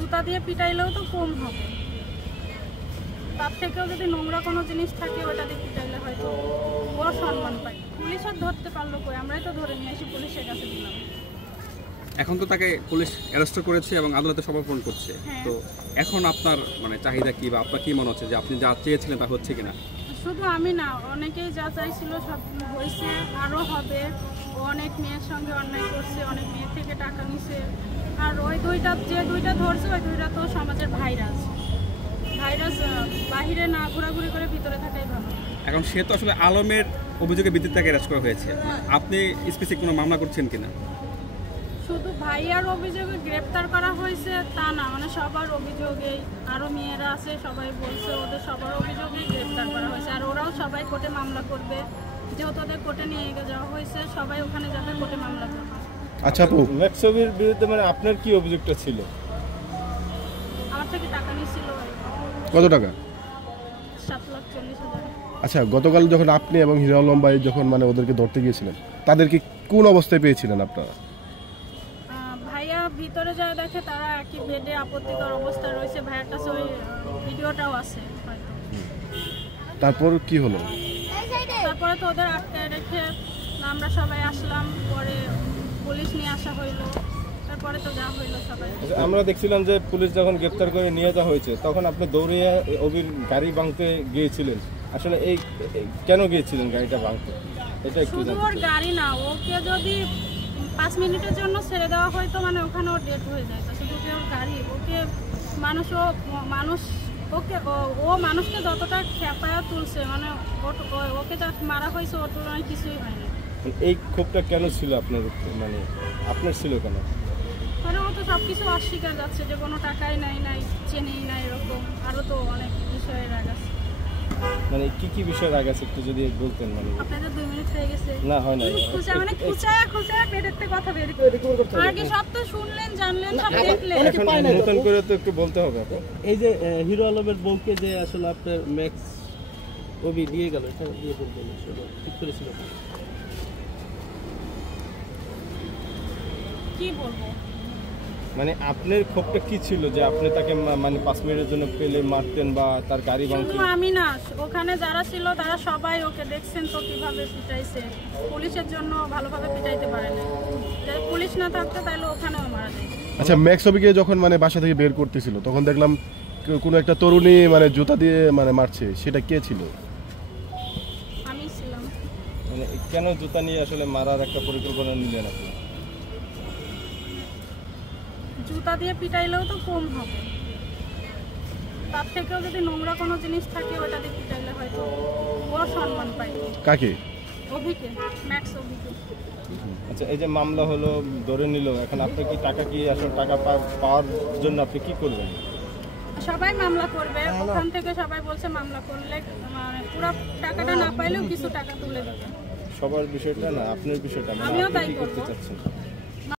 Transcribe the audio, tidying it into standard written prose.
জুতা দিয়ে পিটাইলেও তো কম হবে, তার থেকেও যদি নোংরা কোনো জিনিস থাকে ওটা দিয়ে পিটাইলে হয়তো ও সম্মান পায়। পুলিশ আর ধরতে পারলো কই, আমরাই তো ধরে নিয়ে এসে পুলিশের কাছে দিলাম। এখন তো তাকে পুলিশ অ্যারেস্ট করেছে এবং আদালতে সমর্পণ করছে। তো এখন আপনার মানে চাহিদা কি বা আপনার কি মনে হচ্ছে যে আপনি যা চেয়েছিলেন তা হচ্ছে কিনা? শুধু আমি না, অনেকেই যা চাইছিল সব হয়েছে, আরও হবে। অনেক মেয়ের সঙ্গে অন্যায় করছে, অনেক মেয়ের থেকে টাকা নিছে। আর ওই যে দুইটা ধরছে ওই দুইটা তো সমাজের ভাইরাস, বাহিরে না ঘোরাঘুরি করে ভিতরে থাকাই ভালো। এখন সে তো আসলে আলমের অভিযোগে ভিত্তিতে তাকে অ্যারেস্ট করা হয়েছে, আপনি স্পেসিফিক কোনো মামলা করছেন কিনা? শুধু ভাইয়ার অভিযোগে গ্রেপ্তার করা হয়েছে তা না, মানে সবার অভিযোগেই, আরও মেয়েরা আছে সবাই বলছে ওদের সবার অভিযোগেই গ্রেপ্তার করা হয়েছে। আর ওরাও সবাই কোর্টে মামলা করবে, যেহেতু ওদের কোর্টে নিয়ে যাওয়া হয়েছে, সবাই ওখানে যাবে কোর্টে মামলা করবে। আচ্ছা আপু, ম্যাক্সবির বিরুদ্ধে মানে আপনার কি অভিযোগটা ছিল? আমার থেকে টাকা নিয়েছিল। কত টাকা? 7,40,000। আচ্ছা, গতকাল যখন আপনি এবং হিরো আলম ভাই যখন মানে ওদেরকে ধরতে গিয়েছিলেন, তাদেরকে কোন অবস্থায় পেয়েছিলেন আপনারা? ভাইয়া ভিতরে যায় দেখে তারা একই বেডে আপত্তিকর অবস্থায় রয়েছে। ভাইয়ার কাছে ওই ভিডিওটাও আছে হয়তো। তারপর কি হলো? তারপরে তো ওদের আটকায় রেখে আমরা সবাই আসলাম, পরে পুলিশ নিয়ে আসা হইলো, তারপরে তো যা হইলো সবাই। আমরা দেখছিলাম যে পুলিশ যখন গ্রেপ্তার করে নিয়ে যাওয়া হয়েছে তখন আপনি দৌড়ে অবির গাড়ি ভাঙতে গিয়েছিলেন। আসলে এই কেন গিয়েছিলেন গাড়িটা ভাঙতে? এটা একটু শুধু ওর গাড়ি না, ওকে যদি 5 মিনিটের জন্য ছেড়ে দেওয়া হয়তো মানে ওখানে ওর ডেথ হয়ে যায়। শুধু ওর গাড়ি, ওকে ও মানুষকে যতটা খেপায়া তুলছে, মানে ওকে যা মারা হয়েছে ওর তুলনায় কিছুই হয়নি। এই ক্ষোভটা কেন ছিল আপনার, মানে আপনার ছিল কেন? মানে ও তো সব কিছু অস্বীকার যাচ্ছে যে কোনো টাকাই নাই, চেনেই নাই, এরকম আরও তো অনেক বিষয়ে রাগ আছে। মানে কি বিষয় রাগ আছে একটু যদি বলতেন। মানে আপনাদের 2 মিনিট হয়ে গেছে। না হয় না, খুঁচায়া পেটের থেকে কথা বের করে আগে সব তো শুনলেন, জানলেন, সব দেখলেন। নতুন করে তো একটু বলতে হবে। এই যে হিরো আলমের বউকে যে আসলে আপনার ম্যাক্স ওবি দিয়ে গেল, এটা দিয়ে বলবেন আসলে ঠিক করেছিল কি বলবো? মানে আপনার ক্ষোভটা কি ছিল যে আপনি তাকে মানে 5 মিনিটের জন্য পেলে মারতেন বা তার গাড়ি ভাঙতেন? শুধু আমি না, ওখানে যারা ছিল তারা সবাই ওকে দেখছেন তো কিভাবে পিটাইছে। পুলিশের জন্য ভালোভাবে পিটাইতে পারে না, যদি পুলিশ না থাকতো তাহলে ওখানেও মারা যায়। আচ্ছা, ম্যাক্সবিকে যখন মানে বাসা থেকে বের করতেছিল তখন দেখলাম কোনো একটা তরুণী মানে জুতা দিয়ে মানে মারছে, সেটা কে ছিল? আমি ছিলাম। মানে কেন জুতা নিয়ে আসলে মারার একটা পরিকল্পনা নিলেন আপনি? জুতা দিয়ে পিটাইলেও তো কম হবে, তার থেকেও যদি নোংরা কোনো জিনিস থাকে ওটা দিয়ে পিটাইলে হয়তো ও সম্মান পায়। কাকে? অভিকে, ম্যাক্স অভিকে। আচ্ছা, এই যে মামলা হলো, ধরে নিল, এখন আপনি কি টাকা কি আসলে টাকা পাওয়ার জন্য আপনি কি করবেন? সবাই মামলা করবে, ওখান থেকে সবাই বলছে মামলা করলে মানে পুরো টাকাটা না পাইলেও কিছু টাকা তুলে দেবে। সবার বিষয়টা না, আপনার বিষয়টা, আমিও তাই কি করতে করবো। চাচ্ছেন?